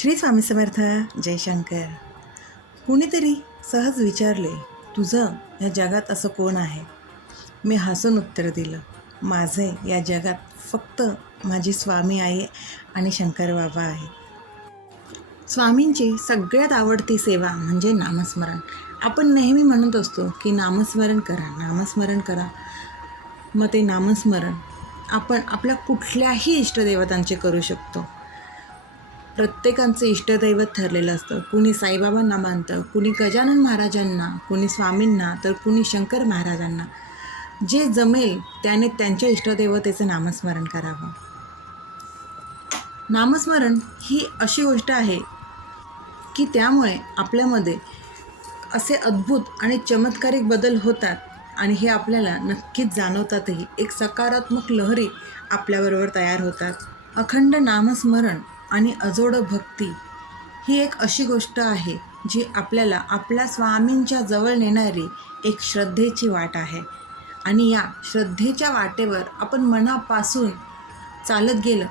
श्री स्वामी समर्थ जयशंकर कुणीतरी सहज विचारले तुझं या जगात असं कोण आहे? मी हसून उत्तर दिलं माझे या जगात फक्त माझी स्वामी आई आणि शंकर बाबा आहे स्वामींची सगळ्यात आवडती सेवा म्हणजे नामस्मरण. आपण नेहमी म्हणत असतो की नामस्मरण करा नामस्मरण करा. मग ते नामस्मरण आपण आपल्या कुठल्याही इष्टदेवतांचे करू शकतो. प्रत्येकांचं इष्टदैवत ठरलेलं असतं. कुणी साईबाबांना मानतं कुणी गजानन महाराजांना कुणी स्वामींना तर कुणी शंकर महाराजांना. जे जमेल त्याने त्यांच्या इष्टदेवतेचं नामस्मरण करावं. नामस्मरण ही अशी गोष्ट आहे की त्यामुळे आपल्यामध्ये असे अद्भुत आणि चमत्कारिक बदल होतात आणि हे आपल्याला नक्कीच जाणवतातही. एक सकारात्मक लहरी आपल्याबरोबर तयार होतात. अखंड नामस्मरण आणि अजोड भक्ती ही एक अशी गोष्ट आहे जी आपल्याला आपल्या स्वामींच्या जवळ नेणारी एक श्रद्धेची वाट आहे. आणि या श्रद्धेच्या वाटेवर आपण मनापासून चालत गेलं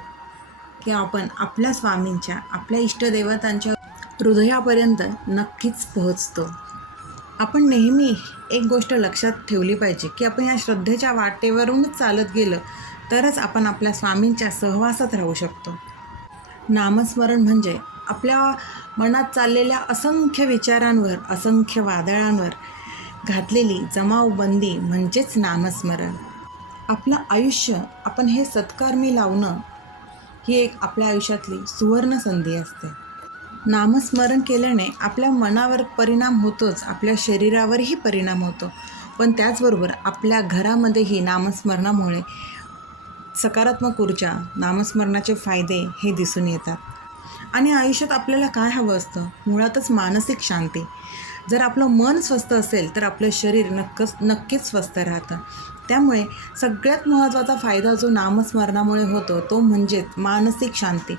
की आपण आपल्या स्वामींच्या आपल्या इष्टदेवतांच्या हृदयापर्यंत नक्कीच पोहोचतो. आपण नेहमी एक गोष्ट लक्षात ठेवली पाहिजे की आपण या श्रद्धेच्या वाटेवरूनच चालत गेलं तरच आपण आपल्या स्वामींच्या सहवासात राहू शकतो. नामस्मरण म्हणजे आपल्या मनात चाललेल्या असंख्य विचारांवर असंख्य वादळांवर घातलेली जमावबंदी म्हणजेच नामस्मरण. आपलं आयुष्य आपण हे सत्कर्मी लावणं ही एक आपल्या आयुष्यातली सुवर्ण संधी असते. नामस्मरण केल्याने आपल्या मनावर परिणाम होतोच आपल्या शरीरावरही परिणाम होतो. पण त्याचबरोबर आपल्या घरामध्येही नामस्मरणामुळे सकारात्मक ऊर्जा नामस्मरणाचे फायदे हे दिसून येतात. आणि आयुष्यात आपल्याला काय हवं असतं? मुळातच मानसिक शांती. जर आपलं मन स्वस्थ असेल तर आपलं शरीर नक्कच नक्कीच स्वस्थ राहतं. त्यामुळे सगळ्यात महत्त्वाचा फायदा जो नामस्मरणामुळे होतो तो म्हणजेच मानसिक शांती.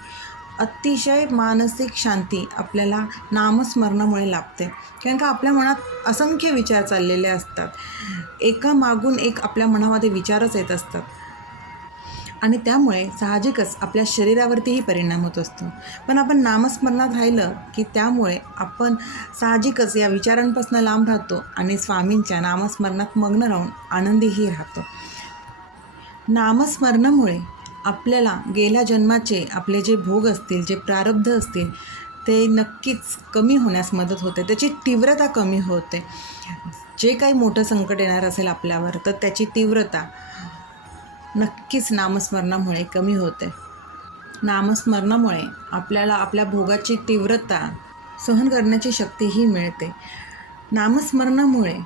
अतिशय मानसिक शांती आपल्याला नामस्मरणामुळे लाभते. कारण का आपल्या मनात असंख्य विचार चाललेले असतात. एका मागून एक आपल्या मनामध्ये विचारच येत असतात. आणि त्यामुळे साहजिकच आपल्या शरीरावरतीही परिणाम होत असतो. पण आपण नामस्मरणात राहिलं की त्यामुळे आपण साहजिकच या विचारांपासून लांब राहतो आणि स्वामींच्या नामस्मरणात मग्न राहून आनंदीही राहतो. नामस्मरणामुळे आपल्याला गेल्या जन्माचे आपले जे भोग असतील जे प्रारब्ध असतील ते नक्कीच कमी होण्यास मदत होते. त्याची तीव्रता कमी होते. जे काही मोठं संकट येणार असेल आपल्यावर तर त्याची तीव्रता नक्कीच नामस्मरणामुळे कमी होते. नामस्मरणामुळे आपल्याला आपल्या भोगाची तीव्रता सहन करण्याची शक्तीही मिळते. नामस्मरणामुळे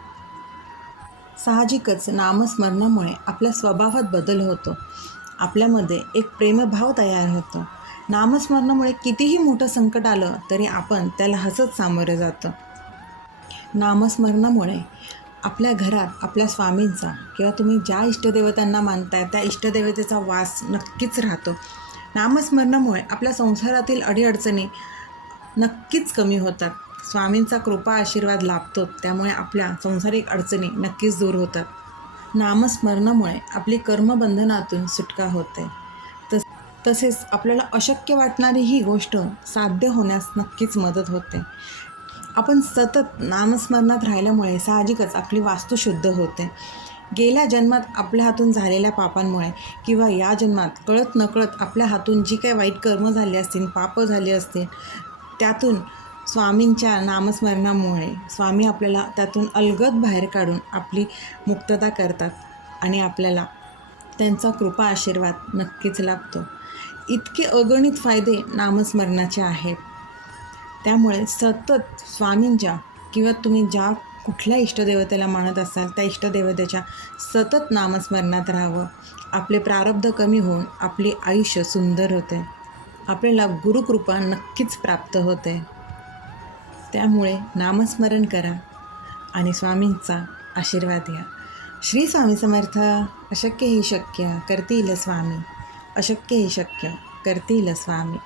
साहजिकच नामस्मरणामुळे आपल्या स्वभावात बदल होतो. आपल्यामध्ये एक प्रेमभाव तयार होतो. नामस्मरणामुळे कितीही मोठं संकट आलं तरी आपण त्याला हसत सामोरं जातं. नामस्मरणामुळे आपल्या घरात आपल्या स्वामींचा किंवा तुम्ही ज्या इष्टदेवतांना मानताय त्या इष्टदेवतेचा वास नक्कीच राहतो. नामस्मरणामुळे आपल्या संसारातील अडीअडचणी नक्कीच कमी होतात. स्वामींचा कृपा आशीर्वाद लाभतो त्यामुळे आपल्या संसारिक अडचणी नक्कीच दूर होतात. नामस्मरणामुळे आपली कर्मबंधनातून सुटका होते. तस तसेच आपल्याला अशक्य वाटणारी ही गोष्ट साध्य होण्यास नक्कीच मदत होते. आपण सतत नामस्मरणात राहिल्यामुळे साहजिकच आपली वास्तू शुद्ध होते. गेल्या जन्मात आपल्या हातून झालेल्या पापांमुळे किंवा या जन्मात कळत नकळत आपल्या हातून जी काही वाईट कर्म झाली असतील पापं झाली असतील त्यातून स्वामींच्या नामस्मरणामुळे स्वामी आपल्याला त्यातून अलगद बाहेर काढून आपली मुक्तता करतात आणि आपल्याला त्यांचा कृपा आशीर्वाद नक्कीच लाभतो. इतके अगणित फायदे नामस्मरणाचे आहेत. त्यामुळे सतत स्वामींच्या किंवा तुम्ही ज्या कुठल्या इष्टदेवतेला मानत असाल त्या इष्टदेवतेच्या सतत नामस्मरणात राहावं. आपले प्रारब्ध कमी होऊन आपले आयुष्य सुंदर होते. आपल्याला गुरुकृपा नक्कीच प्राप्त होते. त्यामुळे नामस्मरण करा आणि स्वामींचा आशीर्वाद घ्या. श्री स्वामी समर्थ अशक्य ही शक्य करतील स्वामी. अशक्य ही शक्य करतील स्वामी.